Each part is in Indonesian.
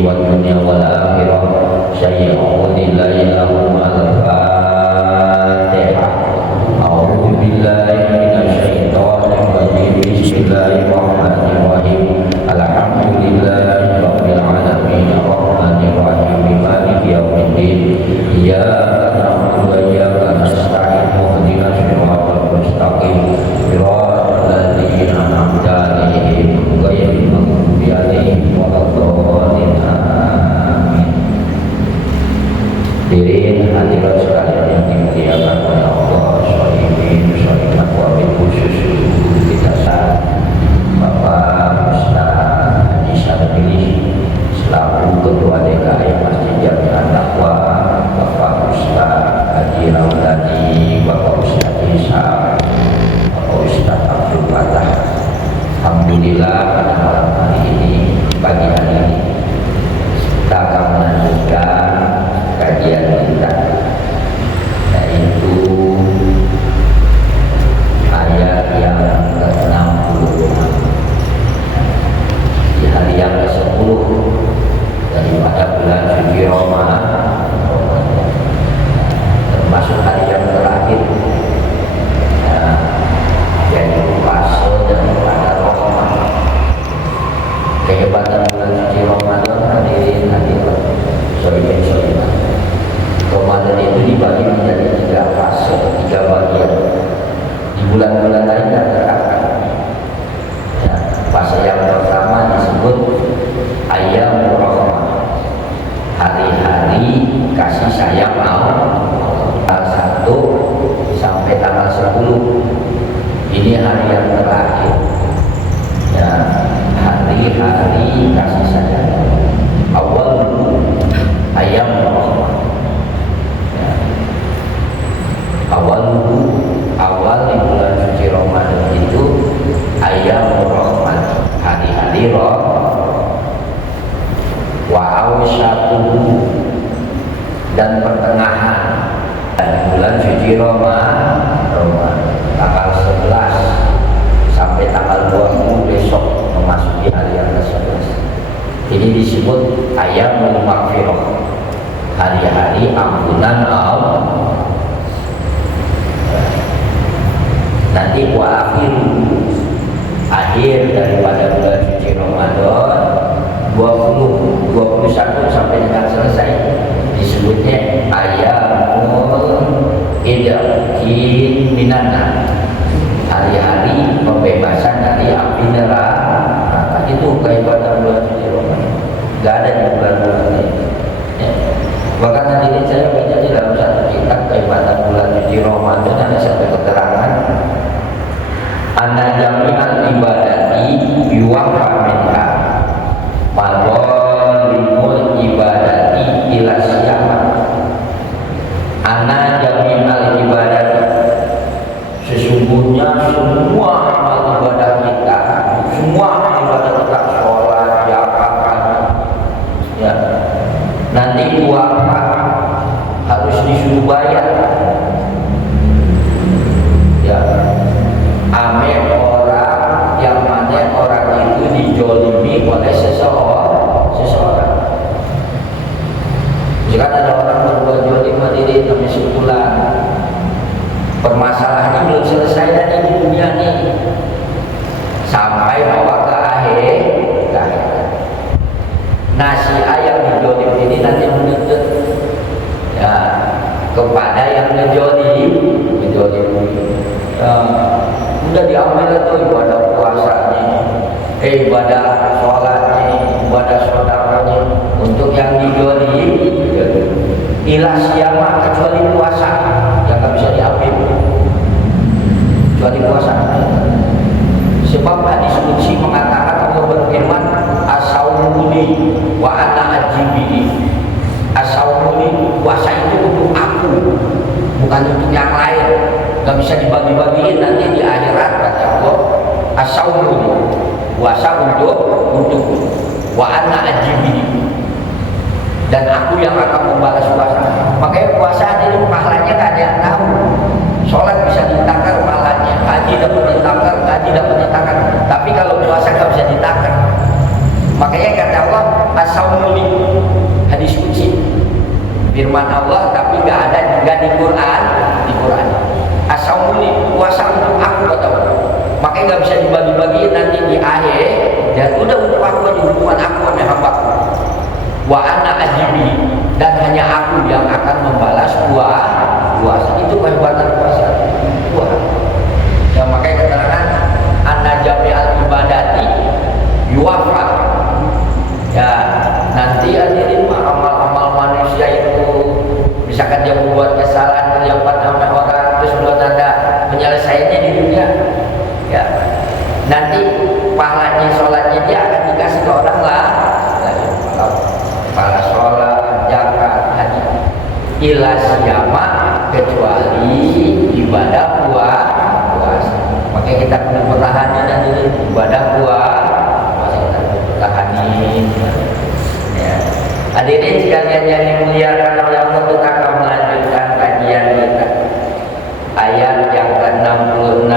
والدنيا والآخرة شيء لله لهم الفاتحة. أعوذ بالله من الشيطان الرجيم. بسم الله الرحمن الرحيم. الحمد لله رب العالمين الرحمن الرحيم مالك يوم الدين. إياك نعبد وإياك نستعين اهدنا الصراط المستقيم صراط الذين أنعمت عليهم غير المغضوب عليهم ولا الضالين. Amin. Hadirin hadirat sekalian yang dimuliakan oleh Allah, sholimin sholimat wabil khusus kita saat Bapak Ustaz Haji Sarpili selaku Ketua DKI Masjid Jami'at Taqwa, Bapak Ustaz Haji Ramadhani, Bapak Ustaz Isa, Bapak Ustaz Abdul Fatah. Alhamdulillah pada malam hari ini, pagi hari ini kita akan melanjutkan kajian kita, yaitu ayat yang ke-66 di hari yang ke-10 daripada bulan suci Ramadan, termasuk hari yang terakhir, yaitu fase daripada Ramadan. Kehebatan bulan suci Ramadan, hadirin hadirat sholimin. Ramadan itu dibagi menjadi 3 fase, 3 bagian. Di bulan-bulan lain terdapat. Ya, fase yang pertama disebut Ayyamur Rahmah, hari-hari kasih sayang Allah, tanggal 1 sampai tanggal 10. Ini hari yang terakhir. Ya, hari-hari kasih sayang. Awal Ayyamur Rahmah. Awal di bulan suci Ramadan itu Ayyamur Rahman, hari-hari wa awsatuhu, dan pertengahan di bulan suci Ramadan tanggal 11 sampai tanggal 20 besok memasuki hari yang ke-11. Ini disebut Ayyamul Maghfirah, hari-hari ampunan Allah. Nanti akhir daripada bulan suci Ramadan 21 sampai dengan selesai disebutnya Ayyamul Idin Minanna, hari-hari pembebasan dari api neraka. Itu keibatan bulan suci Ramadan, gak ada di bulan-bulan lain. Bahkan hadirin saya baca di dalam satu kitab keibatan bulan suci Ramadan ada satu keterangan, anna jami'al ibadati yuwaffa minha madhalimul ibadati ila siyama. Anna jami'al ibadati, sesungguhnya semua amal ibadah kita, semua amal ibadah kita, sholat, zakat, ya, nanti yuwaffa, harus disuruh bayar. Ya, ame orang yang mana orang itu dijolimi oleh seseorang. Jika ada orang berbuat jolim hadirin kami sebulan, permasalahannya belum selesai dari di dunia ini, sampai bawa ke akhir. Nah, si ayam dijolim ini nanti menuntut ya kepada yang ngejolim. Udah diambil itu ibadah puasanya, ibadah sholatnya, ibadah sodakanya, untuk yang dijolim ilah siapa kecuali puasa yang gak bisa diambil, kecuali puasa. Sebab hadis qudsi mengatakan, Allah berfirman, as-saumuni wa ana ajibihi. As-saumuni, puasa itu untuk aku, bukan untuk yang lain. Gak bisa dibagi-bagiin nanti di akhirat, kata Allah. As-saumuni, puasa untuk wa ana ajibihi, dan aku yang akan membalas puasa. Makanya puasa itu pahalanya gak ada yang tahu. Sholat bisa ditakar pahalanya, haji dapat ditakar, gaji dapat ditakar. Tapi kalau puasa gak bisa ditakar. Makanya kata Allah, as-saumuni, firman Allah tapi nggak ada juga di Quran. Asaumuni, puasa untuk aku kata Allah. Makanya nggak bisa dibagi-bagi nanti di akhir. Dan udah untuk aku aja, hubungan aku sama hambaku. Wa ana ajibi, dan hanya aku yang akan membalas puasa. Itu kehebatan puasa. Ya makanya keterangan anna jami'al ibadati yuwafa. Ya nanti hadirin amal-amal manusia itu, misalkan dia membuat kesalahan, dia buat sama orang, terus buat ada penyelesaiannya di dunia, ya nanti pahalanya sholatnya dia akan dikasih ke orang lah. Pahala sholat, zakat, haji, ila siyama, kecuali ibadah puasa. Makanya kita perlu pertahanan dan ibadah puasa kita perlu pertahanin. Ya. Hadirin sekalian yang dimuliakan oleh Allah, kita akan melanjutkan kajian kita. Ayat yang ke-66.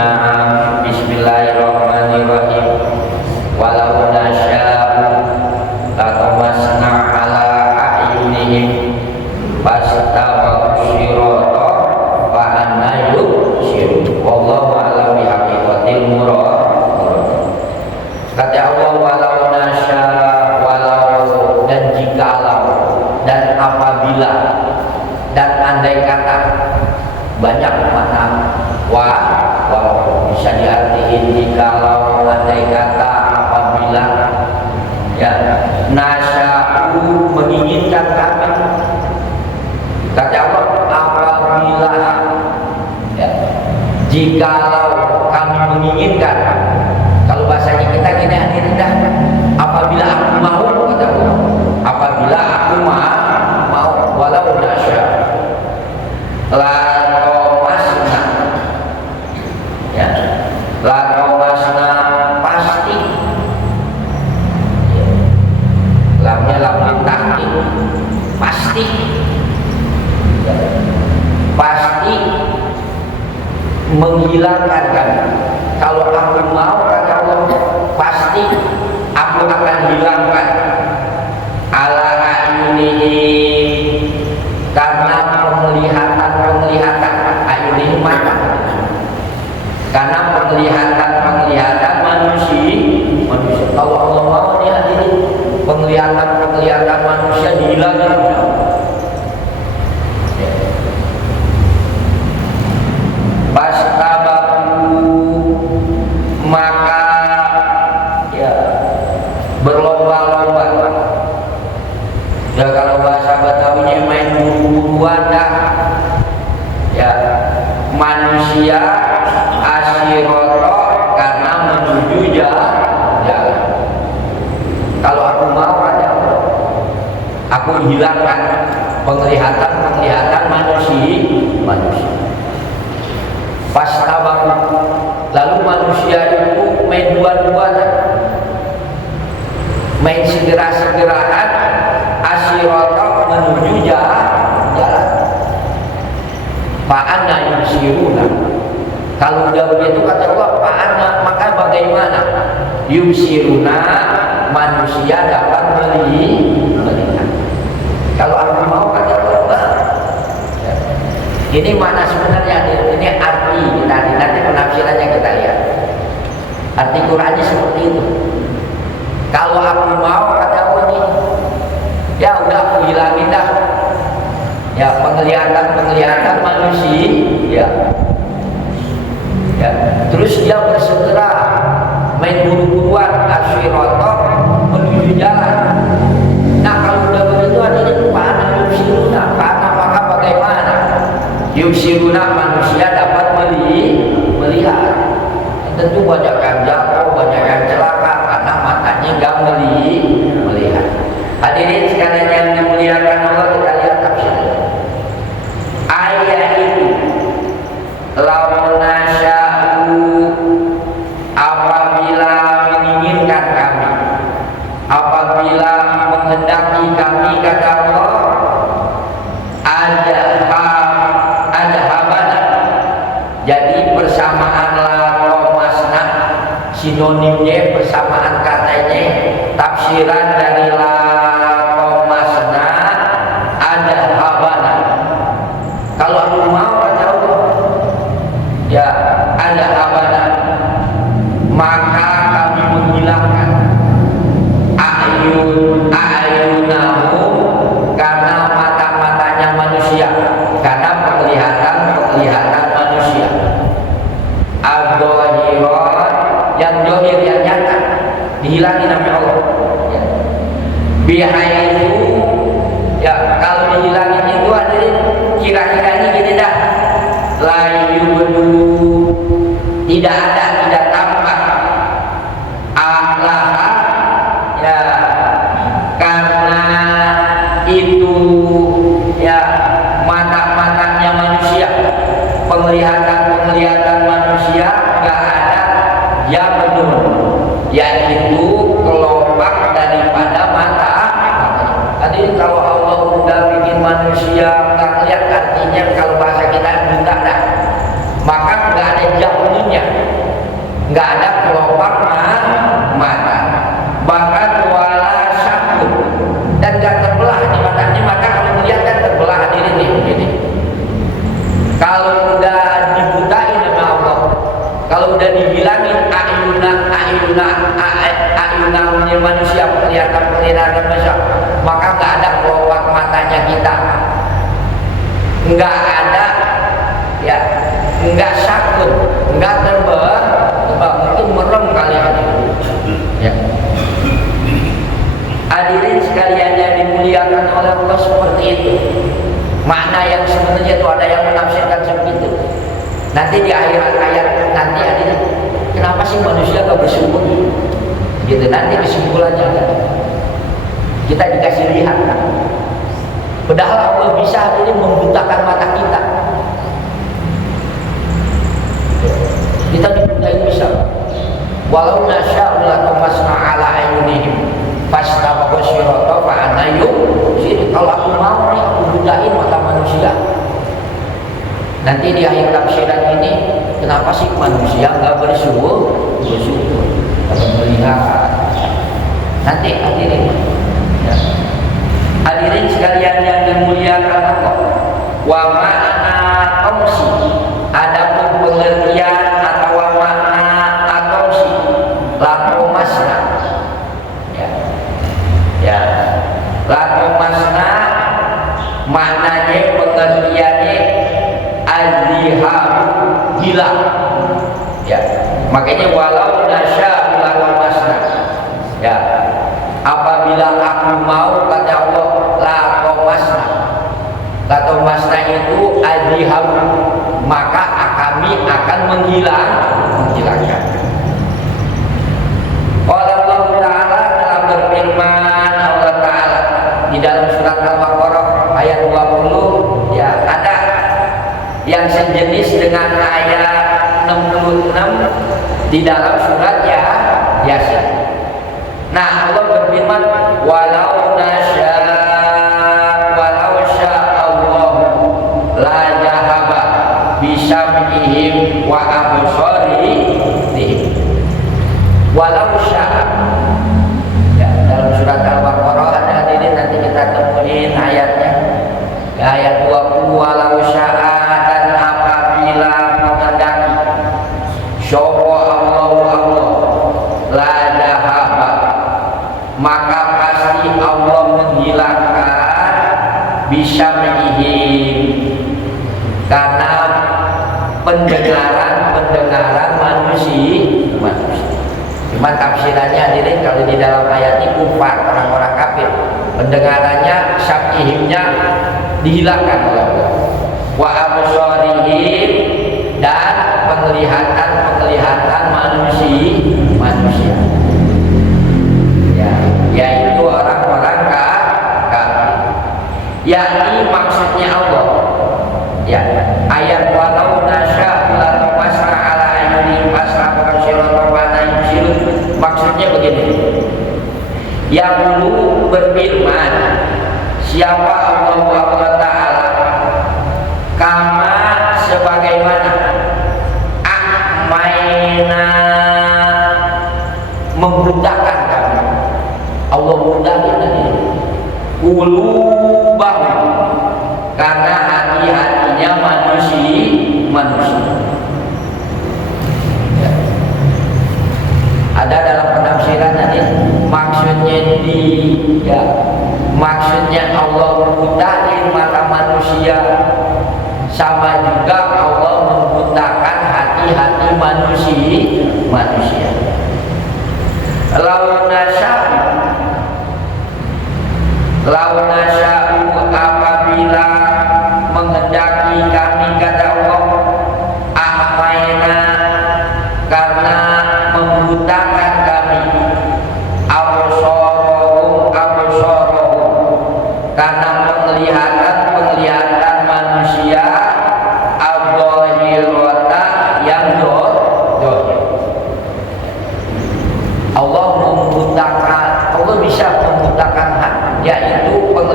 Bismillahirrahmanirrahim. Walau nasya'u latamasna ala a'yunihim fastabaqu syirata fa anna yubsirun. Wallahu a'lam bihaqiqatil murad. Kata Allah, walau nasya, walau dan jikalau dan apabila dan andai kata, banyak makna walau bisa diartikan jikalau, andai kata, apabila, ya nasya'u menginginkan kami. Kata Allah, apabila, ya, jikalau kami menginginkan. Kalau bahasanya kita gini hadirin dah, apabila aku mau, kata Allah, apabila aku mau, walau nasya la tomasna, ya la tomasna pasti, lamnya lam tahqiq, pasti, pasti menghilangkan kan. Kalau aku mau, kata Allah, pasti aku akan hilangkan ala ayunihi, karena penglihatan ayunihi mata, karena penglihatan manusia. Kalau Allah mau nih hadirin, penglihatan manusia dihilangkan. Maka ya berlomba-lomba. Ya kalau bahasa Betawinya main buru-buruan dah. Ya manusia asyiroto karena menuju jalan. Kalau aku mau ada, aku hilangkan penglihatan manusia. Pastabaku, lalu manusia itu main dua-duaan, main segera-segeraan, asyirotok menuju jalan. Fa'anna yubsiruna, kalau jauh itu kata Allah, fa'anna, maka bagaimana yubsiruna, manusia dapat melihat. Kalau aku mau, kata Allah, ini mana sebenarnya, ini arti nanti penafsirannya kita lihat. Arti Qurannya seperti itu. Kalau aku mau, kata Allah nih, ya udah aku hilangin dah. Ya penglihatan manusia. Ya. Terus dia bersegera main buru-buruan asyirotok menuju jalan. Nah kalau udah begitu ada lupa yubsiruna, karena maka bagaimana? Yubsiruna, manusia dapat melihat. Tentu banyak yang jatuh, banyak yang celaka karena matanya nggak melihat. Hadirin sekalian yang dimuliakan Allah, kita lihat tafsir ayat itu. Lau nasya'u, apabila menginginkan kami, apabila menghendaki kami, kata Allah, ada habana. Jadi persamaan la tomasna, sinonimnya persamaan katanya, tafsiran dari la tomasna ada habana. Ya, kalau dihilangin itu hadirin kira-kiranya gini dah. Layu tidak ada, tidak tampak Allah ya, karena itu ya mata-matanya manusia, penglihatan manusia nggak ada ya benar, yaitu kelopak daripada mata. Tadi kalau Allah udah bikin manusia nggak lihat, artinya kalau bahasa kita buta dah, maka nggak ada jauhnya, nggak ada kelopak mata, bahkan wala syakun, dan nggak terbelah di matanya. Maka kalau melihat kan terbelah diri nih begini. Kalau udah dibutain sama Allah, kalau udah dihilangin ayunahnya manusia, penglihatan manusia, maka nggak ada kelopak matanya kita, nggak ada ya, nggak sakut, nggak terbang, mungkin merem kali ini ya. Hadirin sekalian yang dimuliakan oleh Allah, seperti itu makna yang sebenarnya itu. Ada yang menafsirkan seperti itu. Nanti di akhirat ayat nanti hadirin, kenapa sih manusia gak bersyukur gitu, nanti kesimpulannya kita dikasih lihat. Padahal Allah bisa hadirin membutakan mata kita. Kita dibutain bisa. Walau nasya'u latamasna ala ayunihim fastabaqu sirata fa anayu. Kalau aku mau nih, aku butain mata manusia. Nanti di akhir tafsiran ini, kenapa sih manusia nggak bersyukur? Kalau melihat nanti hadirin ya. Hadirin sekalian yang dimuliakan Allah, wa ma'na qamsi, adapun pengertian atau makna aqamsi lakomasna ya, lakomasna maknanya pengertiannya azihab, hilang ya. Makanya walau nasya'u lakomasna ya, apabila aku mau kata Allah lakomasna itu azihab, maka kami akan menghilangkan. Allah Ta'ala telah berfirman, Allah Ta'ala di dalam surat Al-Baqarah ayat 20 ya, ada yang sejenis dengan ayat 66 di dalam surat Yasin. Nah, Allah berfirman, walau sya'allahu la jahaba bisam'ihim wa absarihim. Walau sya'a ya, dalam surat Al-Baqarah ada hadirin, nanti kita temuin ayatnya ya, ayat 20. Walau sya'a, dan apabila mengendaki sapa Allah la jahaba, maka pasti Allah menghilangkan bisam'ihim, karena pendengaran manusia. Cuma tafsirannya hadirin, kalau di dalam ayat ini kufar, orang-orang kafir, pendengarannya sam'ihimnya dihilangkan oleh Allah. Wa absarihim, dan penglihatan manusia ya, yaitu orang-orang kafir, yakni maksudnya Allah ya, ayat walau nasya'u latamasna ala ayunihim fastabaqu sirata wa nayusil, maksudnya begini. Yang dulu berfirman, siapa Allah Ta'ala, kama sebagaimana akmaina membudakkan kami. Allah budakin tadi qulubahum, karena hati-hatinya manusia ya. Ada dalam penafsiran tadi maksudnya maksudnya Allah budakin mata manusia, sama juga Allah membutakan hati-hati manusia. Lau nasya'u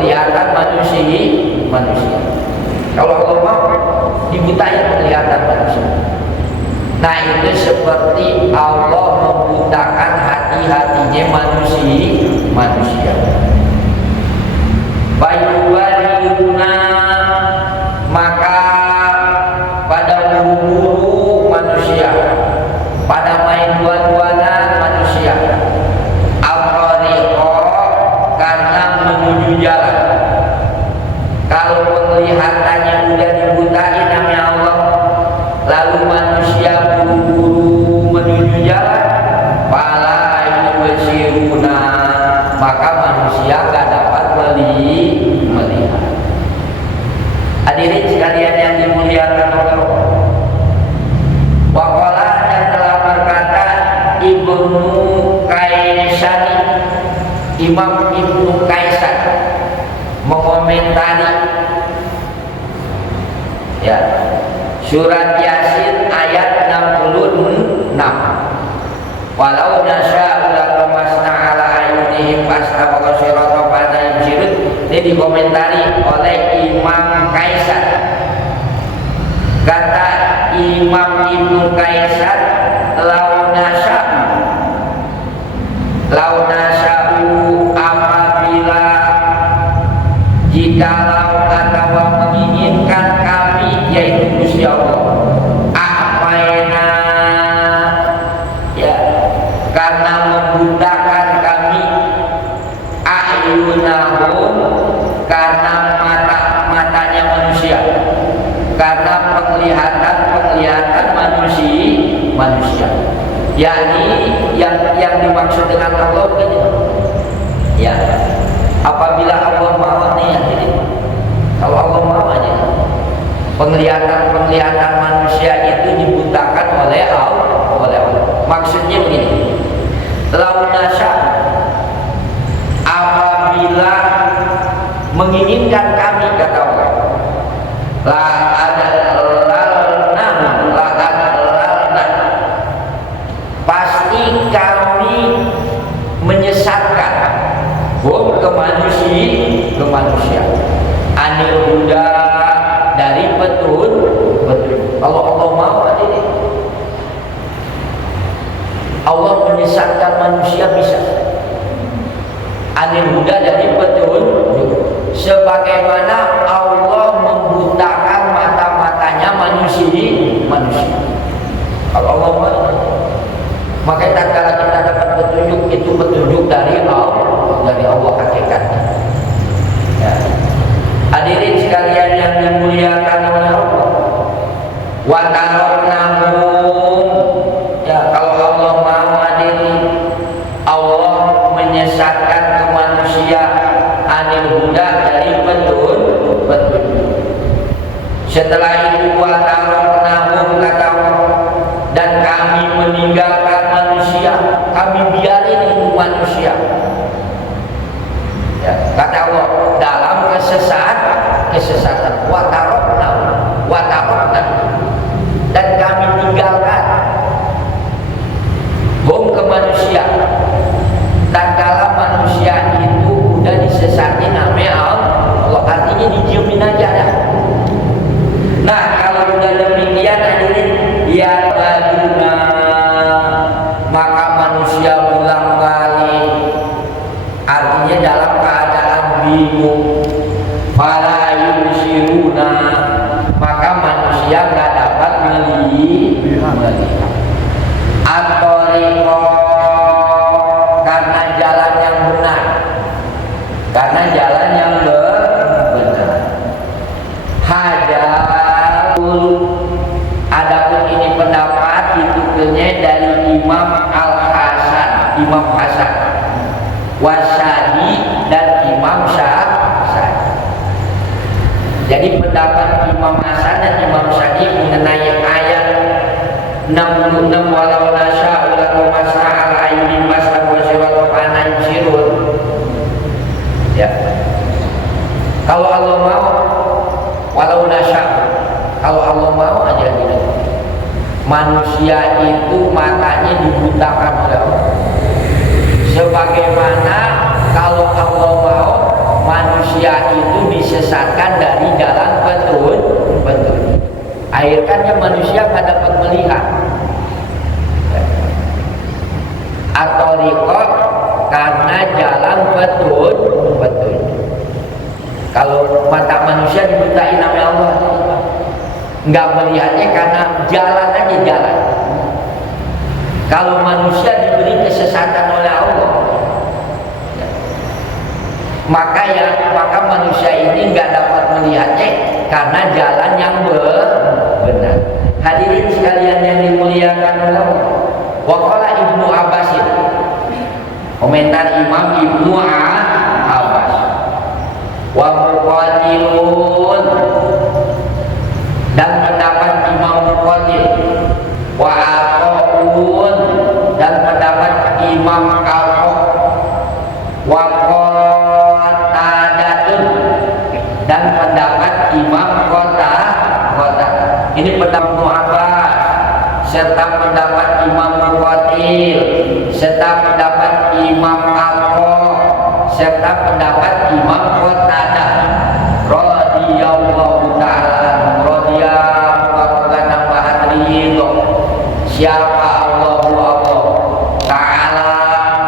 penglihatan manusia. Kalau Allah mau dibutai penglihatan manusia. Nah itu seperti Allah membutakan hati-hatinya manusia. Bayubaluna, maka pada buru-buru manusia, pada main dua-duanan manusia, al-tariqo, karena menuju jalan. Kalau penglihatannya udah dibutai namanya Allah, lalu manusia buru-buru menuju jalan, fala yubsiruna, maka manusia gak dapat melihat. Hadirin sekalian yang dimuliakan oleh Allah, waqala, yang telah berkata Ibnu Kaisani, Imam Ibnu Kaisan mengomentari ya surat Yasin ayat 66, walau nasya'u latamasna ala ayunihim fastabaqu sirata fadayim sirut. Ini dikomentari oleh Imam Kaisan. Kata Imam Ibnu Kaisan, lau nasya'u, apabila jikalau atau menginginkan kami, yaitu Gusti Allah, apaina, ya, karena membutakan kami, ayunahum, karena matanya manusia, karena penglihatan manusia, yakni yang dimaksud dengan Allah begini, ya, apabila Allah mau nih, kalau Allah mau aja penglihatan manusia itu dibutakan oleh Allah. Maksudnya begini, lau nasya, apabila menginginkan kami, kata Allah, la pasti kami menyesatkan ke manusia anil huda, dari petunjuk. Kalau Allah mau ini, Allah menyesatkan manusia bisa anil huda, dari petunjuk, sebagaimana Allah membutakan mata-matanya manusia. Kalau Allah mau, makanya tatkala kita dapat petunjuk, itu petunjuk dari Allah hakikatnya. Ya. Hadirin sekalian yang dimuliakan oleh Allah, wa taraknahum, ya, kalau Allah mau hadirin, Allah menyesatkan ke manusia anil huda, dari petunjuk. Setelah itu wa taraknahum, kata Allah, dan kami meninggalkan manusia, kami biarin itu manusia, ya, kata Allah, dalam kesesatan. Wa tarakna, dan kami tinggalkan ke manusia, dan kala manusia itu udah disesati namanya Allah, artinya didiemin aja dah. Nah kalau udah demikian hadirin, ya baduna, maka manusia ulang balik, artinya dalam keadaan bingung. Fala yubsiruna, maka manusia gak dapat melihat. At-tariqo, karena jalan yang benar, benar. Hadal, adapun ini pendapat ditukulnya dari Imam Hasan, Wasyadi, dan Imam Syafi'i. Jadi pendapat Imam Hasan dan Imam Syafi'i mengenai ayat 66, walau nasya'u latamasna ala ayunin fastabaqu sirata fadayim sirut. Ya. Kalau Allah mau, walau nasya'u, kalau Allah mau aja gitu, manusia itu matanya dibutakan oleh Allah. Sebagaimana kalau Allah mau, manusia itu disesatkan dari jalan betul. Akhirnya manusia nggak dapat melihat. Atau rikot karena jalan betul. Kalau mata manusia dibutain oleh Allah, nggak melihatnya karena jalan aja jalan. Kalau manusia diberi kesesatan oleh Allah, maka manusia ini nggak dapat melihatnya karena jalan yang benar. Hadirin sekalian yang dimuliakan Allah, waqala Ibnu Abbas, komentar Imam Ibnu Abbas, wa muqatilun, dan pendapat Imam Muqatil, wa aqaun, dan pendapat Imam Aqo, wa qatadatun, dan pendapat Imam Qata. Ini pendapat Ibnu Abbas serta pendapat Imam Muqatil serta pendapat Imam Aqo serta pendapat Imam Qatadah radhiyallahu ta'ala, radhiyallahu ta'ala ridho. Siapa Allah ta'ala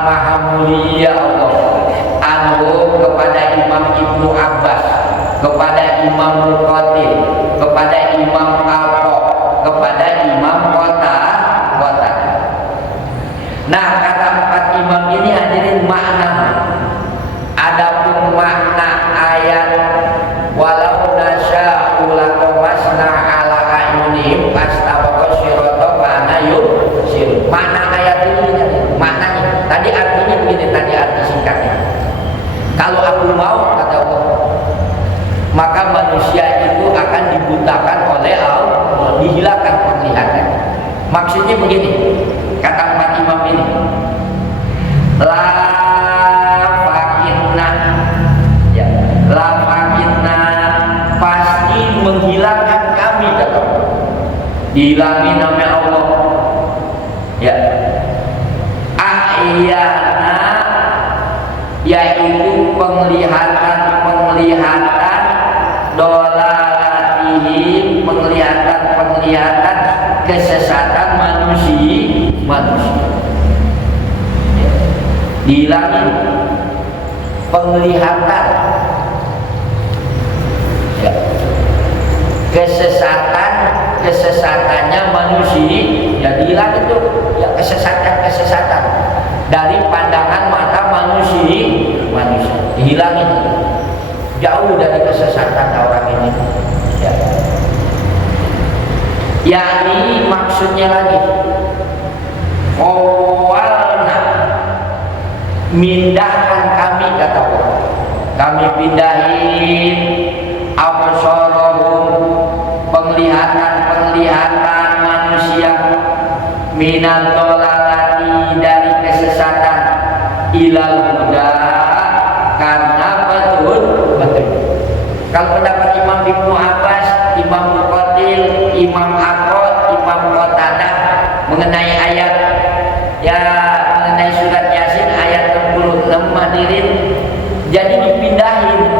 maha mulia Allah anhu kepada Imam Ibnu Abbas, kepada Imam Muqatil, kepada Imam Aqo, kepada Imam Qata. Nah, kata empat imam ini hadirin makna. Adapun makna ayat walau nasya'u latamasna ala ayunihim fastabaqa sirata kana yusir. Makna ayat ini maknanya. Tadi artinya begini, tadi arti singkatnya. Kalau aku mau, kata Allah, maka manusia itu akan dibutakan oleh Allah, dihilangkan penglihatan. Maksudnya begini, kata empat imam ini, la fakinna, ya, la fakinna, pasti menghilangkan kami, kata Allah, dihilangi nama Allah, ya, ahyana, yaitu penglihatan dolalatihim, penglihatan kesesatan manusia. Dihilangi penglihatan, ya, kesesatannya manusia, ya dihilangi itu, ya kesesatan dari pandangan mata manusia dihilangi, jauh dari kesesatan orang ini, ya. Yakni maksudnya lagi awalna, mindahkan kami, kata Allah, kami pindahin absarahum, penglihatan manusia, minal dolalati, dari kesesatan, ilal huda, karena betul. Kalau pendapat Imam Ibnu Abbas, Imam Muqatil, Imam Aqo, Imam Qatadah mengenai ayat, ya, mengenai surat Yasin ayat 66, hadirin, jadi dipindahin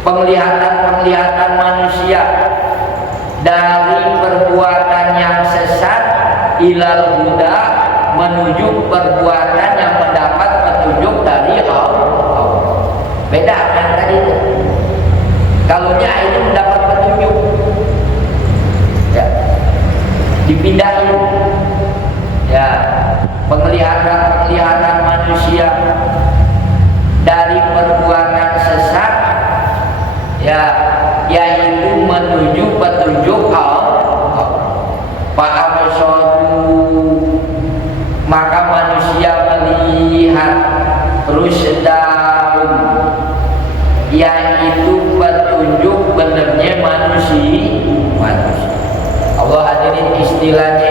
penglihatan manusia dari perbuatan yang sesat ilal huda, menuju perbuatan yang mendapat petunjuk dari Allah. Beda yang tadi itu. Kalau ini mendapat petunjuk, ya, dipindahin, ya, penglihatan manusia dari perbuatan sesat, ya, yaitu menuju petunjuk Allah. Maka manusia melihat rusydahum, yaitu petunjuk benernya manusia. Allah hadirin, istilahnya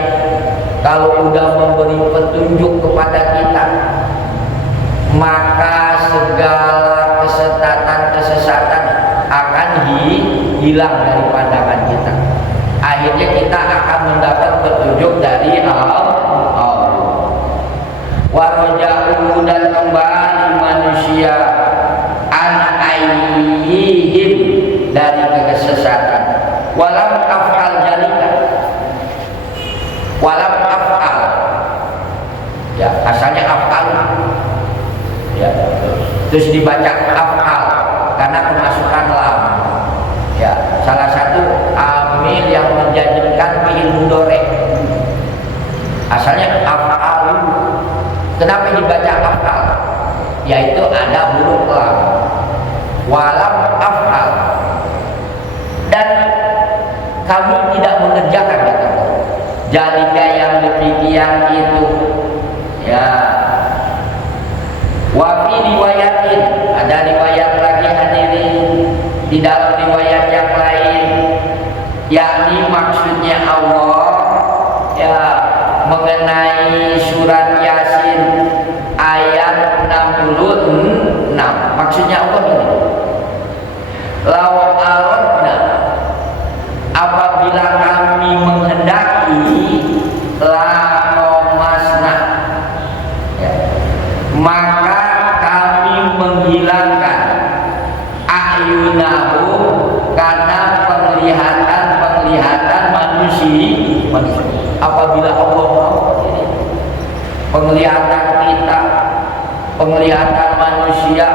kalau udah memberi petunjuk kepada kita, maka segala kesesatan akan hilang dari pandangan kita. Akhirnya kita akan mendapat petunjuk dari Allah. Waraja'u, dan kembali manusia an dari kesesatan. Walam af'al jalika, walam af'al, ya asalnya af'al, ya terus dibaca af'al karena kemasukan lam, ya salah satu amil yang menjadikan fi'il mudhari. Asalnya af'al, kenapa dibaca af'al? Yaitu ada huruf lam. Walam af'al, dan kami tidak mengerjakan, kata Allah. Jalika yang demikian itu, ya. Wa fi riwayatin, ada riwayat lagi hadirin, di dalam riwayat yang lain, yakni maksudnya Allah, ya, mengenai surat Yasin ayat 66. Maksudnya Allah ini, law aradna, apabila kami menghendaki, lamasna, ya, maka kami menghilangkan ayunahu, karena penglihatan manusia. Apabila Allah mau, penglihatan kita, penglihatan manusia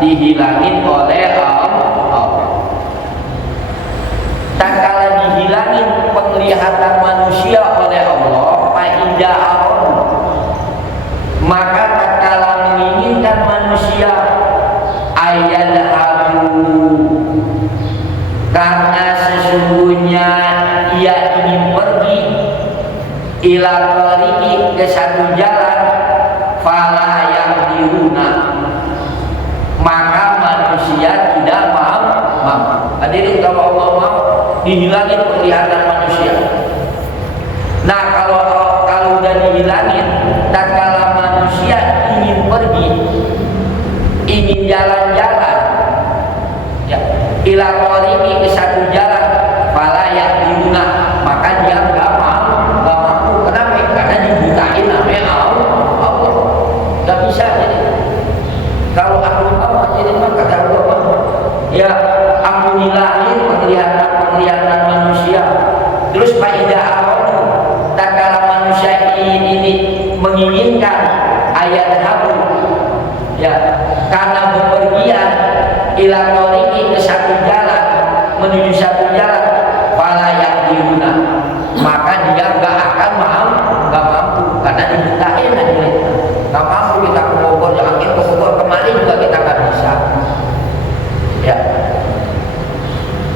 dihilangin oleh Allah. Tak kala dihilangin penglihatan manusia oleh Allah, fa'ida aron, maka tak kala menginginkan manusia ayat abu, karena sesungguhnya ia ingin pergi ila tariqi, ke satu jalan, fala yang diruna, maka manusia tidak mampu. Hadirin, kalau Allah mau dihilangin penglihatan manusia. Nah, kalau udah dihilangin, tak kala manusia ingin pergi, ingin jalan-jalan, ya, ila tariqi, ke satu jalan, fala yang diruna, maka dia nggak mampu. Kenapa? Karena dibutain namanya Allah. Nggak bisa jadi. Kalau aku mau jadi, maka kata Allah, ya aku hilangin penglihatan manusia. Terus faidah awal, tak kala manusia ini menginginkan ayat habu, ya, karena bepergian ila tariqi, ke satu jalan, menuju satu jalan, fala yang diruna, maka dia nggak akan nggak mampu, karena dibutahin aja. Nggak mampu kita ke Bogor, jangan ke Bogor, kemarin juga kita nggak bisa, ya.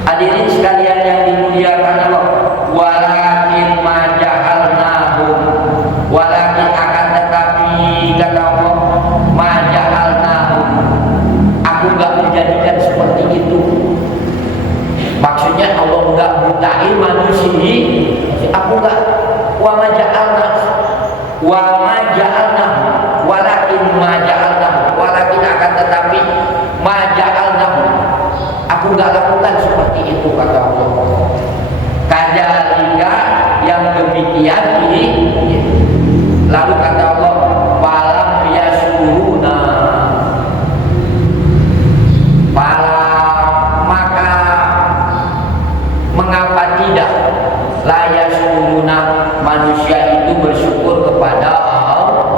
Hadirin sekalian yang dimuliakan Allah, walakin maja'alnahum, walakin akan tetapi, kata Allah, maja'alnahum, aku nggak menjadikan seperti itu. Maksudnya Allah nggak butain manusia, aku nggak, wa maja'alna, walakin maja'alna, walakin akan tetapi maja'alna, aku nggak lakukan seperti itu, kata Allah. Kadzalika, yang demikian ini. Lalu kata Allah, falam yasuruna, maka mengapa tidak layak suruna, manusia itu bersyukur kepada Allah.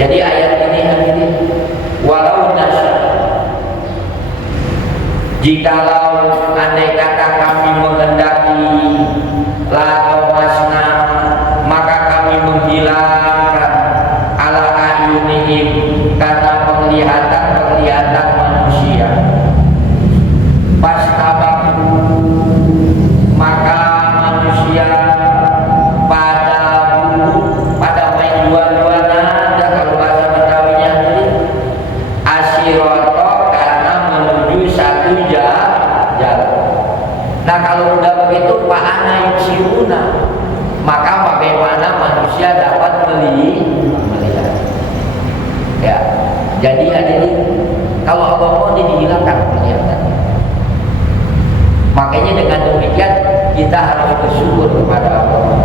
Jadi ayat ini hadirin, walau nasya, jikalau andai kata kami menghendaki, lamasna, maka kami menghilangkan ala ayunihim, karena penglihatan manusia. Pastabaku, maka manusia pada main dua-duana, dan kalau bahasa Betawinya ini asiroto, karena menuju satu jalan. Nah, kalau udah begitu, fa'ana yusiruna, maka bagaimana manusia dapat melihat? Ya, jadi hadirin, kalau Allah mau dihilangkan penglihatan. Makanya dengan demikian kita harus bersyukur kepada Allah,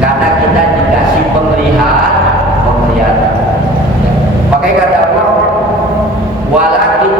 karena kita dikasih penglihatan. Makanya kata Allah, walakin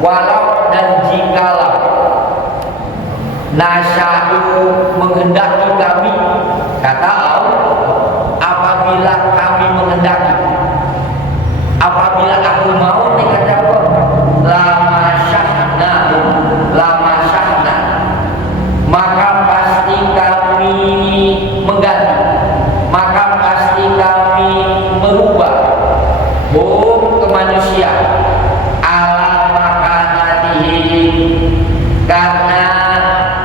walau dan jikalau nasya'u menghendaki kami, kata Allah, apabila kami menghendaki, apabila aku mau nih kata Allah, lama syahna, maka pasti kami mengganti, maka pasti kami merubah ke manusia ala makanatihi, karena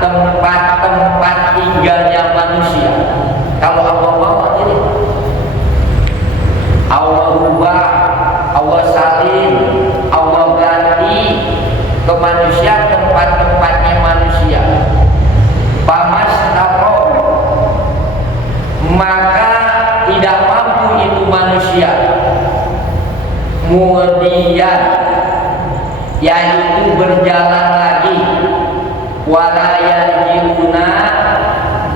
tempat-tempat tinggalnya manusia. Kalau Allah mau ini, Allah rubah, Allah salin, Allah ganti ke manusia tempat-tempatnya manusia. Pamas tahu, maka tidak mampu itu manusia. Kemudian yaitu berjalan lagi, walayarjiuna,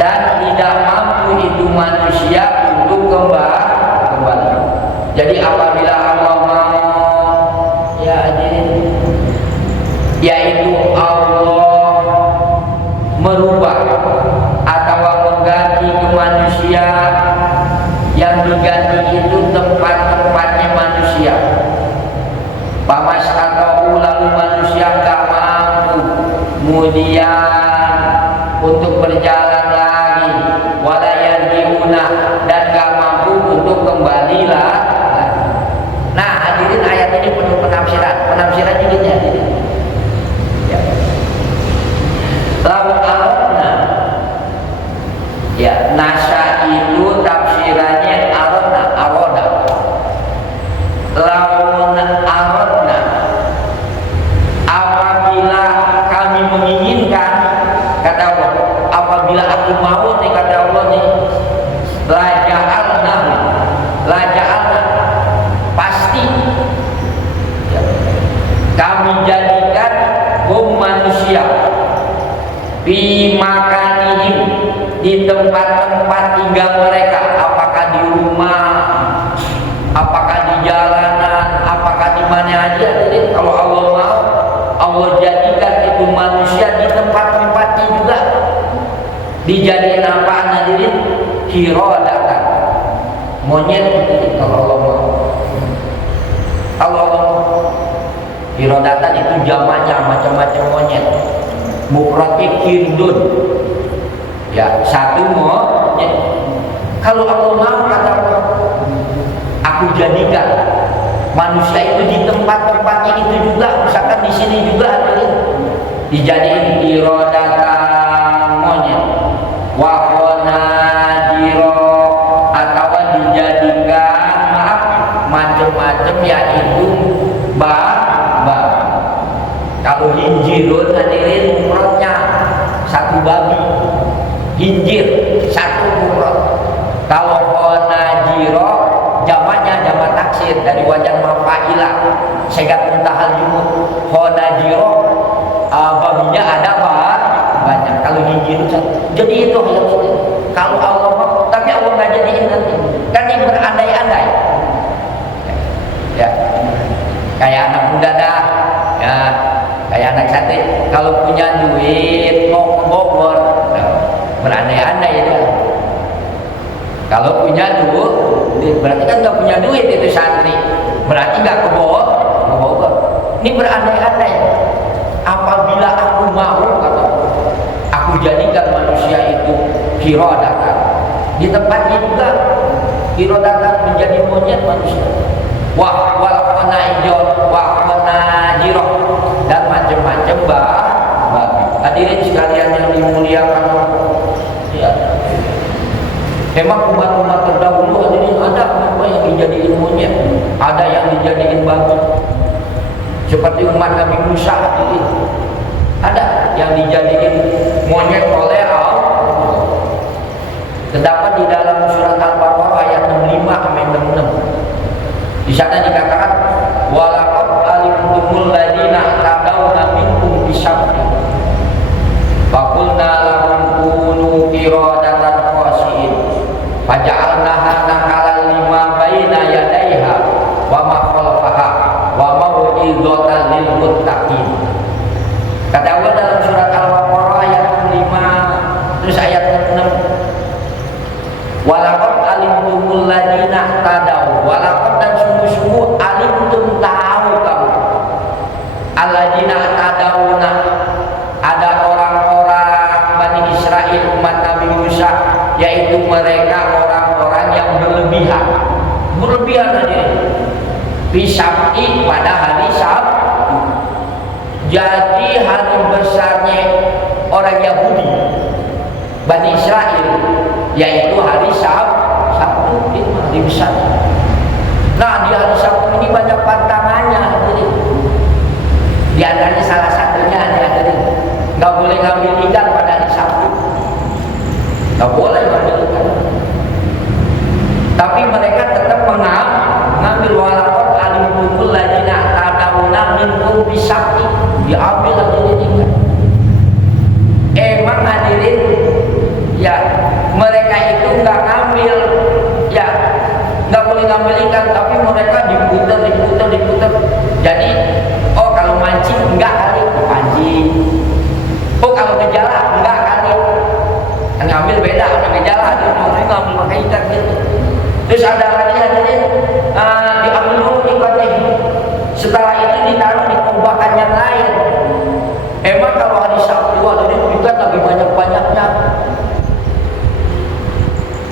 dan tidak mampu itu manusia untuk kembali. Jadi apabila Allah mau, yaitu Allah merubah atau mengganti ke manusia, yang diganti itu tempat-tempatnya manusia. Pamas atau lalu manusia gak mampu kemudian untuk berjalan lagi, walayarjiuna, dan gak mampu untuk kembali lagi. Nah hadirin, ayat ini penuh penafsiran juga ya. Lalu aradna, ya nasya itu tafsirannya aroda. Lamun aradna, apabila kami menginginkan, kata Allah, apabila aku mau nih kata Allah nih, laja'alna, pasti ya, kami jadikan manusia fi makanihim, di tempat-tempat tinggal mereka, apakah di rumah, apakah di jalanan, apakah di mana aja. Jadi kalau Allah mau, Allah jadikan itu manusia di tempat-tempatnya juga. Dijadikan apa hadirin? Qiradatan, monyet. Kalau Allah mau, qiradatan itu jamaknya macam-macam monyet. Mufradnya kirdun, ya satu monyet. Kalau Allah mau, kata Allah, aku jadikan manusia itu di tempat-tempatnya itu juga. Misalkan di sini juga dijadikan qiradatan monyet, waqonadiro, atau dijadikan macam-macam, yaitu kalau hinjirun hadirin mufradnya satu babi, hinjir satu mufrad. Kalau qonadiro jamaknya jamak taksir dari wajan mafa'ilah, segat muntahal jumud. Qonadiro babinya ada banyak. Kalau hinjir jadi itu kalau Allah mau, tapi Allah nggak jadiin nanti, kan ini berandai-andai ya. Kayak anak muda dah ya, kayak anak sate, kalau punya duit mau ke Bogor, berandai-andai ya dia. Kalau punya duit, berarti kan nggak punya duit itu santri, berarti nggak ke Bogor. Ini berandai-andai. Apabila aku mau, kata aku jadikan manusia itu qiradatan, di tempatnya juga qiradatan, menjadi monyet manusia. Wal qonajiro, dan macam-macam babi. Hadirin sekalian yang dimuliakan ya. Memang umat-umat terdahulu hadirin ada apa yang dijadiin monyet, ada yang dijadiin babi. Seperti umat Nabi Musa hadirin, ada yang dijadiin monyet oleh Allah. Terdapat di dalam surat Al-Baqarah ayat 65 sampai 66. Di sana dikatakan walaqad alimtumul ladina tadawna minkum bisabri faqulna lahum kunu qiradatan khasiin faja'alnaha nakalan lima baina yadayha wa ma khalfaha wa mau'izatan lil muttaqin. walaqad alimtumul ladina tadaw, walaqad dan sungguh-sungguh alimtum tahu kamu, alladina tadawuna, ada orang-orang Bani Israel umat Nabi Musa, yaitu mereka orang-orang yang berlebihan aja bisabti pada hari Sabtu. Jadi hari besarnya orang Yahudi Bani Israel yaitu hari Sabtu, itu hari besar. Nah, di hari Sabtu ini banyak pantangannya. Jadi di antaranya salah satunya ada nggak boleh ngambil ikan pada hari Sabtu, nggak boleh ngambil ikan. Tapi mereka tetap mengambil walaqad alimtumul ladina tadawuna minkum bisabti, diambil aja ikan. Emang hadirin ya, mereka itu nggak ngambil ya, nggak boleh ngambil ikan, tapi mereka diputar. Jadi oh kalau mancing enggak kali dipancing, oh kalau gejala enggak kali ngambil beda, ada gejala itu ngambil pakai ikan gitu. Terus ada lagi hadirin diambil dulu ikannya, setelah itu ditaruh di kobakan yang lain. Emang kalau hari Sabtu hadirin ikan lagi banyak-banyaknya,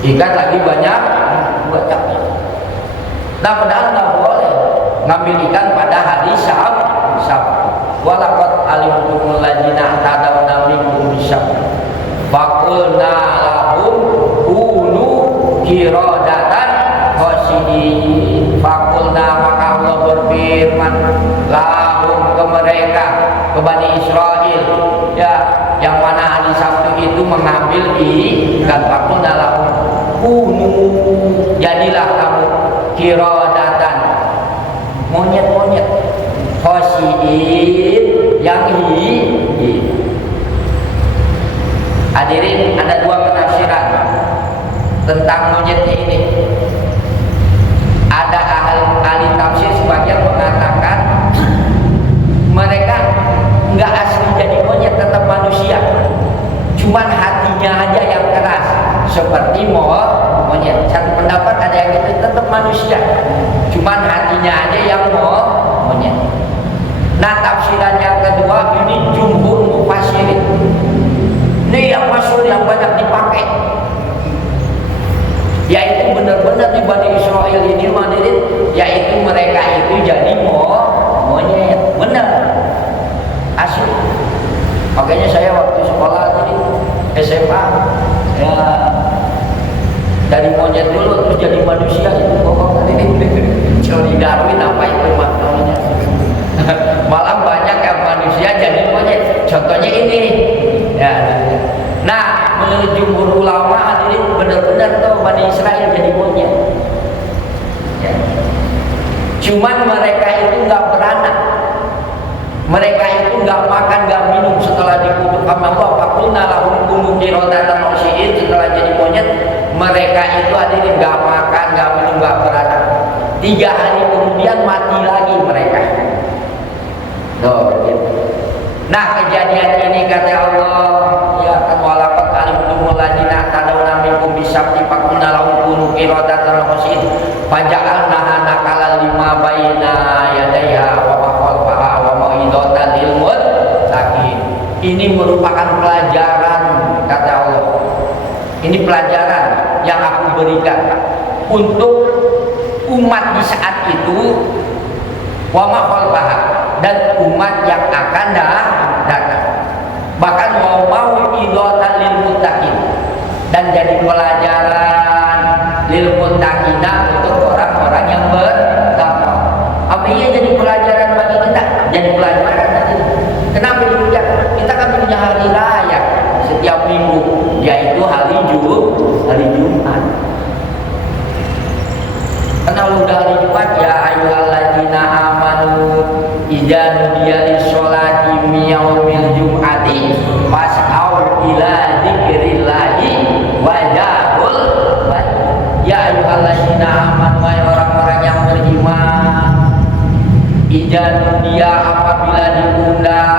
ikan lagi banyaknya. Nah, padahal nggak boleh ngambil ikan pada hari Sabtu. Walaqad alimtumul ladina tadawna minkum bisabti faqulna lahum kunu qiradatan khasi'in. Faqulna, maka Allah berfirman lahum ke mereka, ke Bani Israel ya, yang mana hari Sabtu itu mengambil ikan. Faqulna lahum kunu, jadilah kamu qiradatan, monyet-monyet, khasi'in, yang hidup. Hadirin, ada dua penafsiran tentang monyetnya ini. Ada ahli tafsir sebagian mengatakan mereka nggak asli jadi monyet, tetap manusia, cuman hatinya aja yang keras seperti monyet. Satu pendapat ada yang itu tetap manusia, cuman hatinya aja yang monyet. Nah, tafsiran yang kedua ini jumhur mufassirin, ini yang masyhur yang banyak dipakai, yaitu benar-benar di Bani Israel ini hadirin, yaitu mereka itu jadi monyet, benar asli. Makanya saya waktu sekolah tadi SMA ya, dari monyet dulu terus jadi manusia itu pokoknya teori Darwin apa itu maknanya. Malah banyak yang manusia jadi monyet. Contohnya ini ya. Nah, menurut jumhur ulama hadirin benar-benar tuh Bani Israel jadi monyet ya. Cuman mereka itu nggak beranak, mereka itu nggak makan, nggak minum setelah dikutuk sama Allah. Fakulna lahum kunu qiradatan khasi'in, setelah jadi monyet mereka itu hadirin nggak makan, nggak minum, nggak beranak. 3 hari kemudian mati lagi mereka. Tuh, gitu. Nah, kejadian ini kata Allah ya, kan walaqad alimtumul ladina tadawna minkum bisabti fakulna lahum kunu qiradatan khasi'in faja'alnaha nakalan lima baina yadayha wa khalfaha wa mau'izatan lil muttaqin. Ini merupakan pelajaran kata Allah. Ini pelajaran yang aku berikan untuk umat di saat itu, wa ma khalfaha, dan umat yang akan datang. Bahkan mau idatan lil muttaqin, dan jadi pelajaran lil muttaqina untuk orang-orang yang bertakwa. Apa iya jadi pelajaran bagi kita? Jadi pelajaran tadi. Kenapa demikian? Kita kan punya hari raya setiap minggu, yaitu hari Jumat. Kalau udah hari Jumat ya ayyuhalladzina amanu idza nudiya lis-sholati min yaumil jum'ati fas'au ila dzikrillahi wa dzarul bai'a. Ya ayyuhalladzina amanu, wahai orang-orang yang beriman, idza nudiya, apabila diundang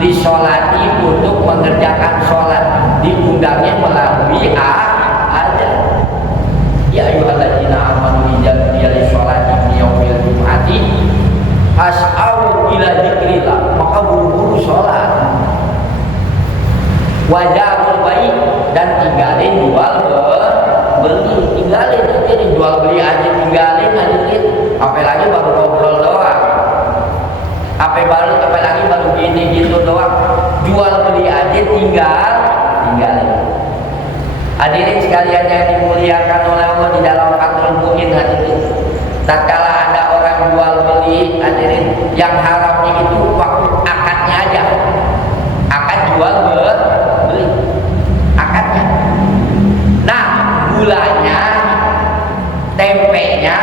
lis-sholati, untuk mengerjakan sholat, diundangnya melalui azan. Wajarul baik dan tinggalin jual beli, tinggalin aja jual beli aja tinggalin aja, apalagi baru ngobrol doang, apalagi baru gini gitu doang, jual beli aja tinggalin. Hadirin sekalian yang dimuliakan oleh Allah di dalam Fathul Muin hadirin, tatkala ada orang jual beli hadirin, yang haramnya itu waktu akadnya aja, akad jual beli, akadnya. Nah, gulanya, tempenya,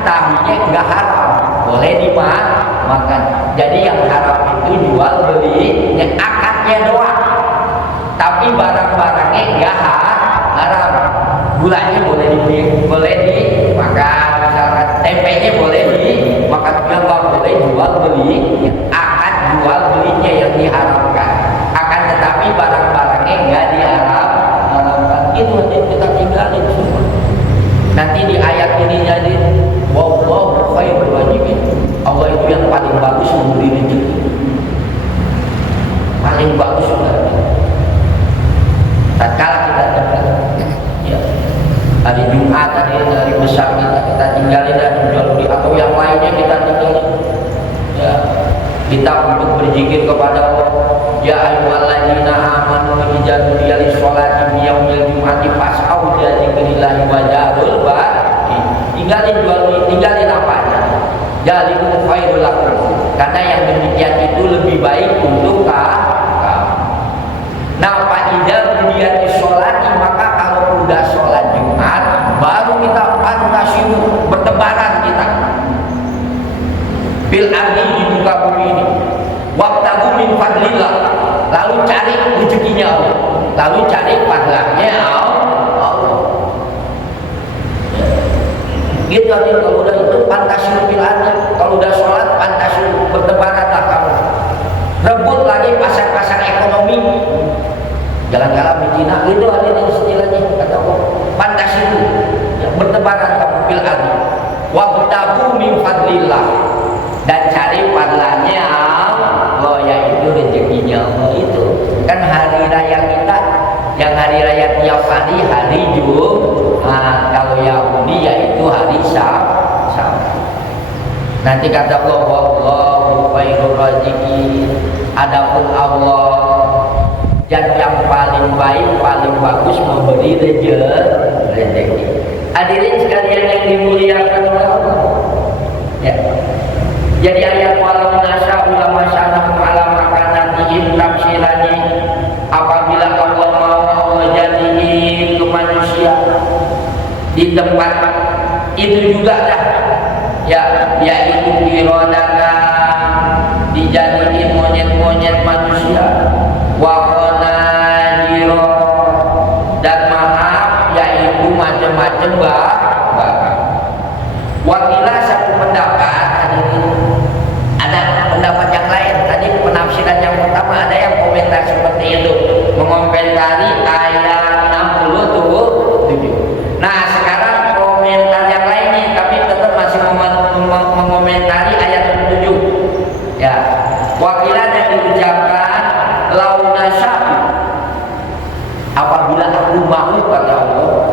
tahunya enggak haram, boleh dimakan. Jadi yang haram itu jual beli, yang akadnya doang, tapi barang-barangnya enggak haram. Gulanya boleh dimakan, misalkan tempenya boleh dimakan, enggak boleh jual beli. Akad jual belinya yang diharamkan, akan tetapi barang-barangnya enggak diharamkan. Itu aja kita tinggalin semua. Nanti di ayat ini jadi wallahu khairul raziqin. Allah itu yang paling bagus memberi rezeki, paling bagus sudah. Tatkala kita dapat ya, hari Jumat hari besar kita tinggalin dan jual beli, atau yang lainnya kita tinggalin ya, kita untuk berzikir kepada Allah. Ya ayyuhalladzina amanu idza nudiya lis-sholati yaumil jum'ati fas'au ila dzikrillahi wa dzarul bai'i. Tinggalin jual beli, tinggalin apanya, dzalikum khairul lakum, karena yang demikian itu lebih baik untuk kamu. Nah, fa idza nudiya lis-sholati, maka kalau udah sholat Jumat baru kita fantasiu, bertebaran kita bil ardi, di muka bumi ini, wabtagu min fadlillah, lalu cari rezekinya Allah, lalu cari pahalanya Allah. Gitu aja. Kalau udah itu fantasiu bil ardi, kalau udah sholat fantasiu, bertebaranlah kamu, rebut lagi pasar-pasar ekonomi, jangan kalah Cina. Itu ada yang istilahnya kata Allah, fantasiu ya, bertebaran kamu bil ardi, wabtagu min fadlillah, dan cari pahalanya Allah, yaitu rezekinya Allah. Itu kan hari raya kita, yang hari raya tiap hari Jumat. Kalau Yahudi yaitu hari Sabat. Nanti kata Allah, wallahu khairur raziqin. Adapun Allah yang paling baik, paling bagus memberi rezeki. Hadirin sekalian yang dimuliakan oleh Allah ya. Jadi ayat walau nasya ulama syarah ala makanatihim tafsirannya, apabila Allah mau Allah jadiin ke manusia di tempat itu juga dah ya, yaitu irodaka, dijadiin monyet-monyet manusia, wakona jiro, dan maaf yaitu macam-macam wakilah satu pendapat. Ada pendapat yang lain, tadi penafsiran yang pertama ada yang komentar seperti itu, mengomentari ayat 67. Nah sekarang komentar yang lain nih, tapi tetap masih mengomentari ayat 67 ya. Wakilah yang diucapkan launa syafi, apabila aku mau kata Allah,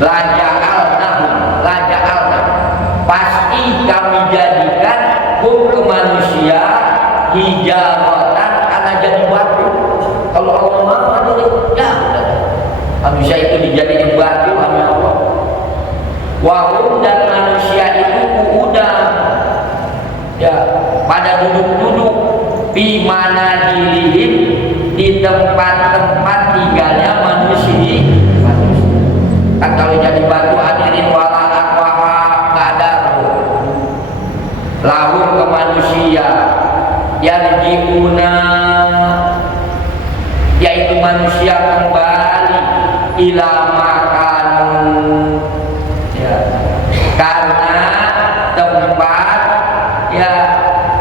laja'alna, pasti kami jadikan ke manusia hijaratan, karena jadi batu. Kalau Allah mau ya manusia itu dijadikan batu oleh Allah. Wahum, dan manusia itu udah ya pada duduk-duduk di mana diri di tempat-tempat tinggalnya manusia. Kan kalau jadi batu hadirin wala akwaha qadaru lahum, ke manusia yarji'una, yaitu manusia kembali ila makan ya, karena tempat ya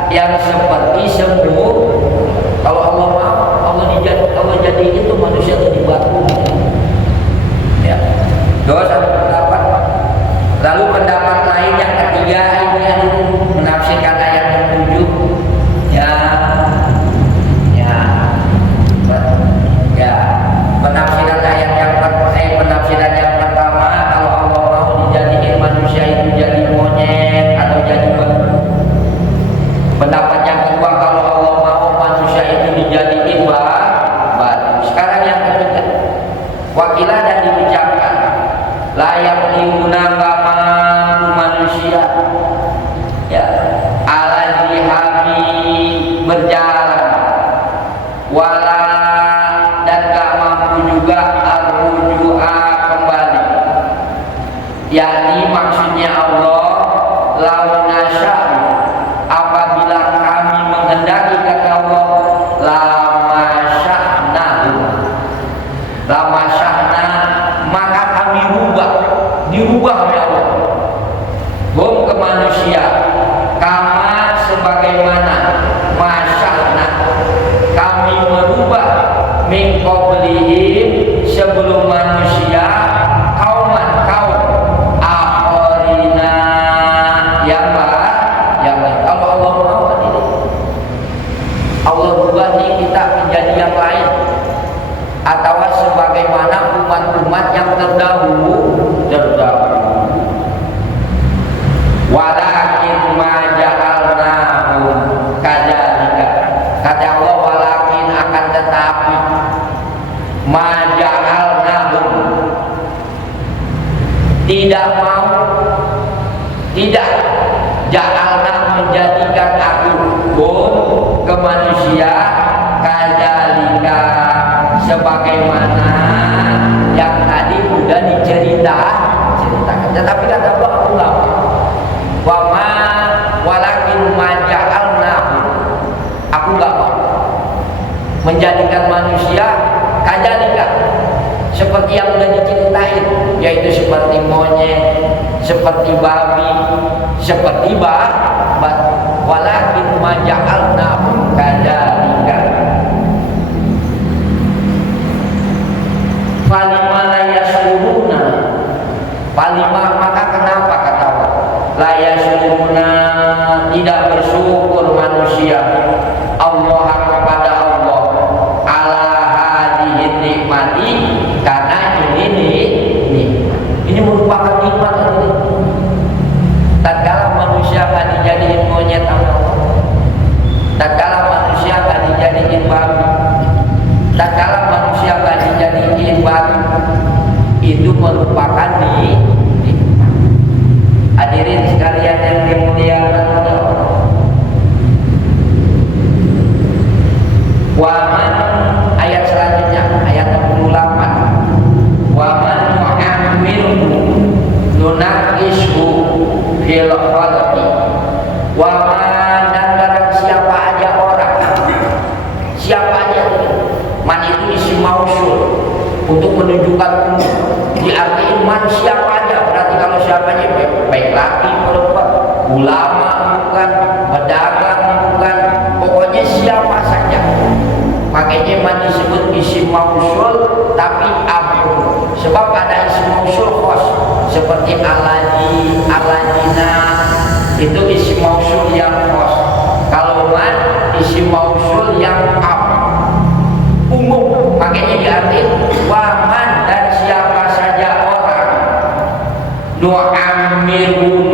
yang seperti sembuh. Kalau Allah mau, Allah jadi itu manusia itu dibatu ya. Terus ada pendapat, lalu pendapat lain yang ketiga ini yang menafsirkan ayat 7 ya berjalan, wala dan gak mampu juga arruju'a kembali, yakni maksudnya Allah lau nasya'u apabila kami menghendaki kata Allah lama syahna maka kami dirubah oleh Allah hum ke manusia kama sebagaimana masyahna kami merubah min qablihim sebelum manusia kaum akharina yang lain. Kalau Allah mau ini Allah rubah nih kita menjadi yang lain, atau sebagaimana umat-umat yang terdahulu. Walakin ma ja'alnahum kadzalika, kata Allah, walakin akan tetapi ma ja'alnahum tidak ja'alna menjadikan aku ke manusia kadzalika sebagaimana yang tadi sudah diceritakan. Tetapi kata Allah, aku nggak mau. Walakin maja'alnahu, aku nggak mau menjadikan manusia kadzalika seperti yang sudah diceritain, yaitu seperti monyet, seperti babi, seperti batu. Walakin maja'alnahu kadzalika. Falima layasuruna, falima maka kenapa kata Allah layasuruna tidak bersyukur manusia Allah kepada Allah ala hadihi nikmati, karena ini merupakan nikmat ini. Tatkala manusia akan dijadiin monyet Allah, tatkala manusia akan dijadiin babi, tatkala manusia akan dijadiin batu, itu merupakan nikmat. Hadirin sekalian yang dimuliakan Allah, waman ayat selanjutnya ayat 68, waman nu'ammirhu nunaqishu fil khalqi, waman dan barang siapa aja orang, siapa aja, man itu isim mausul untuk menunjukkan umum, diartikan man siapa aja, berarti kalau siapanya baik laki perempuan, ulama bukan, pedagang bukan, pokoknya siapa saja. Makanya man disebut isim mausul tapi abu, sebab ada isim mausul khos seperti aladi, aladina, itu isim mausul yang khos. Kalau man isim mausul yang umum, makanya diartikan waman dan siapa saja orang nu'ammiru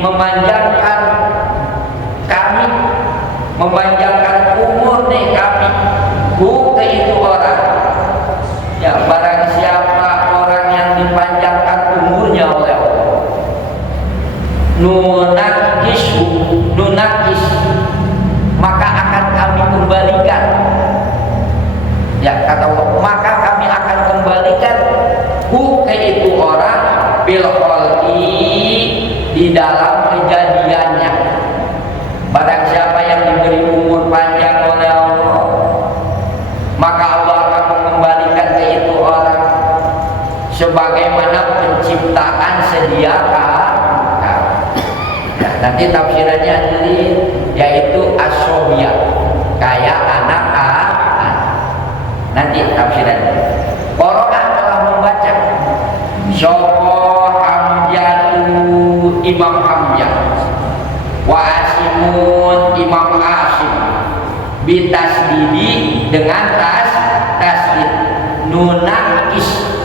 memanjangkan kami, memanjangkan umur nih kami ke itu orang, ya barang siapa orang yang dipanjangkan umurnya oleh Allah, nunakis maka akan kami kembalikan, ya kata Allah, maka kami akan kembalikan ke itu orang bil khalqi di dalam kejadiannya. Barang siapa yang diberi umur panjang oleh Allah, maka Allah akan mengembalikan ke itu orang sebagaimana penciptaan sedia kala. Nanti tafsirannya ini yaitu as-sohiyah, kayak anak-anak. Nanti tafsirannya. Qara'a telah membaca Sopo Hamzatu Imam Hamzah wa Asimun Imam Asim bitasdidi dengan tasdid nunakis,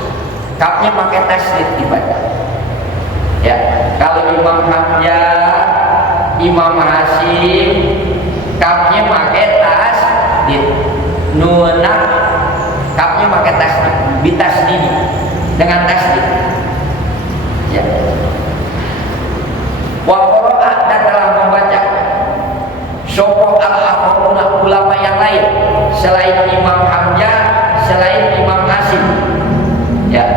kapnya pakai tasdid dibaca. Ya, kalau Imam Hamzah, Imam Asim kapnya pakai tasdid, nunak kapnya pakai tasdid, bitasdidi dengan tasdid. Ya. Wa qara'a dan telah membaca sopo al-akharuna ulama yang lain selain Imam Hamzah, selain Imam Asim, ya,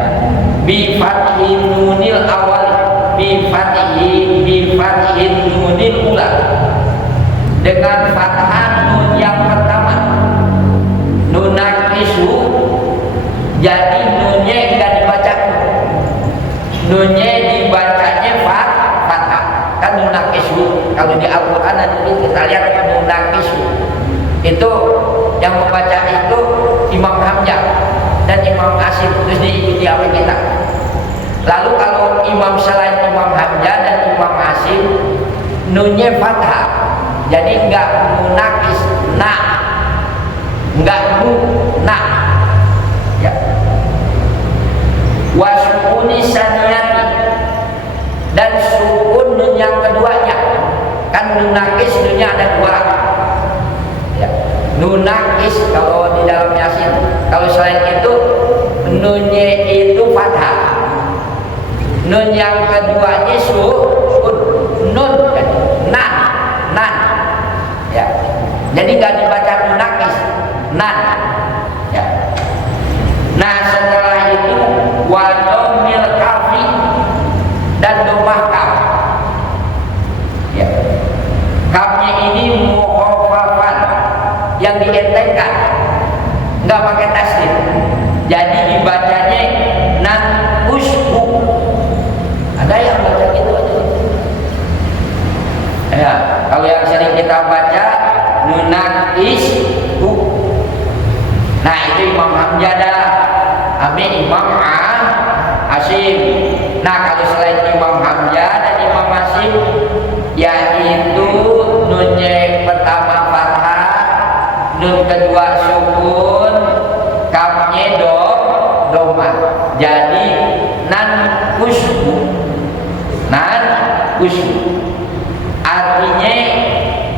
bi fathin nunil awal, bi fathin nunil ula, dengan fathah nun yang pertama, nunakisu, jadi nunnya enggak dibaca, nunnya dibacanya fathah, kan nunakisu. Kalau di Al-Quran nanti kita lihat nunakisu itu yang membaca itu Imam Hamzah dan Imam Asim, terus diikuti oleh kita. Lalu kalau imam selain Imam Hamzah dan Imam Asim, nunnya fathah, jadi enggak munakis na, enggak nu na, ya. Wasukuni saniyati, dan sukun nun yang keduanya, kan nunakis nunnya ada dua, ya. Nunakis kalau di dalam Yasin, kalau selain itu nunnya itu fathah, nun yang keduanya sukun, nun nan, ya. Jadi nggak dibaca nunakis, nan, ya. Nah setelah itu wadomil kafi dan domah kaf, ya. Kafnya ini mukhafafan, yang dientengkan, nggak pakai tasdid, jadi dibacanya nan usbu. Ada yang baca gitu aja, ya. Kalau yang sering kita baca nunakis bu, nah itu Imam Hamzah dah, ame Imam Asim. Nah kalau selain Imam Hamzah dan Imam Asim, yaitu nunnya pertama fathah, nun kedua sukun, kafnya domah, jadi nan usbu, nan usbu. Artinya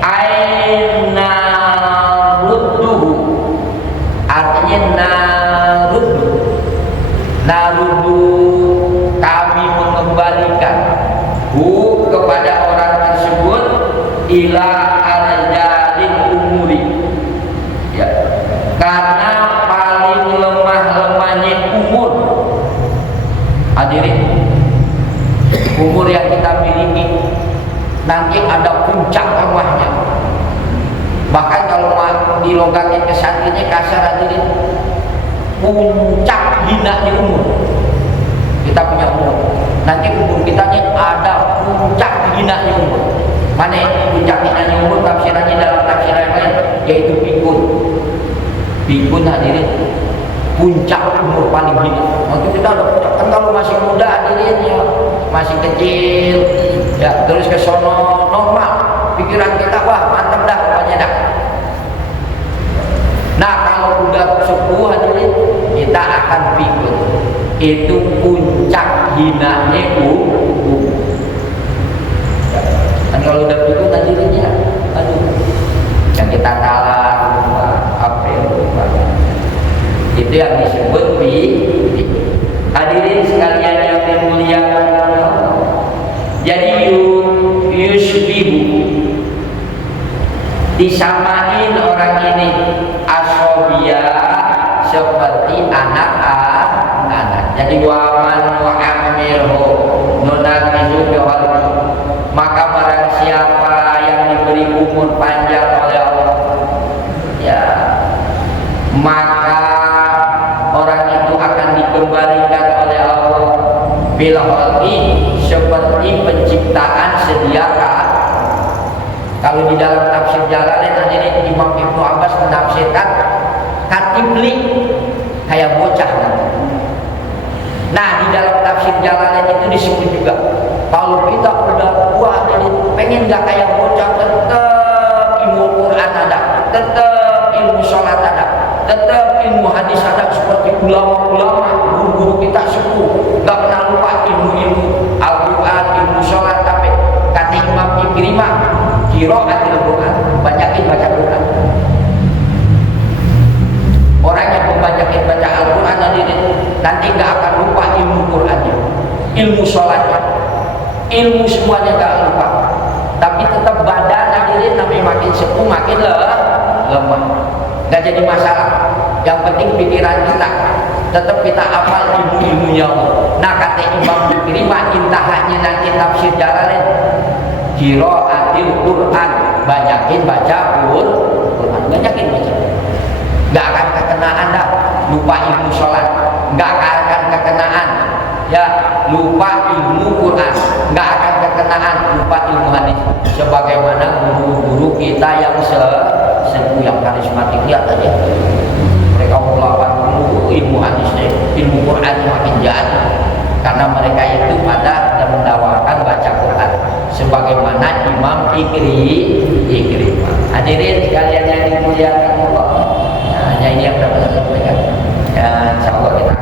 aina rudduhu, artinya naruddu, kami mengembalikan hu kepada orang tersebut ila arjalil umuri, ya, karena paling lemahnya umur. Hadirin, umur yang kita miliki nanti ada puncak lemahnya. Bahkan kalau dilogatin ke santrinya kasar, hadirin, puncak hinanya umur. Kita punya umur, nanti umur kita ada puncak hinanya umur. Mana puncak hinanya umur? Tafsirannya dalam tafsir yang lain yaitu pikun, hadirin, puncak umur paling hina. Waktu kita ada puncak, kan kalau masih muda hadirin, ya masih kecil, ya, terus ke sono normal, pikiran kita wah mantap dah pokoknya dah. Nah kalau udah sepuh hadirin, kita akan pikun, itu puncak hinanya umur. Ya. Dan kalau udah pikun hadirin, ya aduh, yang kita kalah apa itu yang disebut hadirin sekalian yang dimuliakan Allah. Jadi yusbihu, disamain orang ini asobia seperti anak-anak. Jadi waman nu'ammirhu nunakizu bihal, maka barang siapa yang diberi umur panjang oleh Allah, ya, maka orang itu akan dikembalikan oleh Allah bil khalqi, seperti penciptaan sedia kala. Kalau di dalam tafsir Jalalain ini Imam Ibnu Abbas menafsirkan katibli, kayak bocah. Nah di dalam tafsir Jalalain itu disebut juga, kalau kita udah tua jadi pengen gak kayak bocah, tetap ilmu Quran ada, tetap ilmu sholat ada, tetap ilmu hadis ada, seperti ulama-ulama guru-guru kita sepuh, gak pernah lupa ilmu-ilmu Al-Quran, ilmu sholat. Tapi kata Imam Ikrimah, qiraatul Quran, banyakin baca Quran. Orang yang membanyakin baca Al-Quran nanti gak akan lupa ilmu Qurannya, ilmu sholatnya, ilmu semuanya gak lupa. Tapi tetap badan hadirin namanya ini makin sepuh makin lemah. Nggak jadi masalah. Yang penting pikiran kita tetap kita hafal ilmu-ilmunya Allah. Nah kata Imam Bukhari intahanya nanti tafsir Jalalain qiraatil Quran, banyakin baca Quran, banyakin baca. Nggak akan kekenaan dah lupa ilmu sholat, nggak akan kekenaan ya lupa ilmu Quran, nggak akan kekenaan lupa ilmu hadis. Sebagaimana guru-guru kita yang sepuh yang karismatik, lihat aja mereka melakukan ilmu hadisnya, ilmu Quran makin jatuh karena mereka itu pada dan mendawakan baca Quran sebagaimana Imam Ikrimah. Hadirin sekalian yang dimuliakan Allah, hanya ini yang dapat saya sampaikan. Ya, insyaallah kita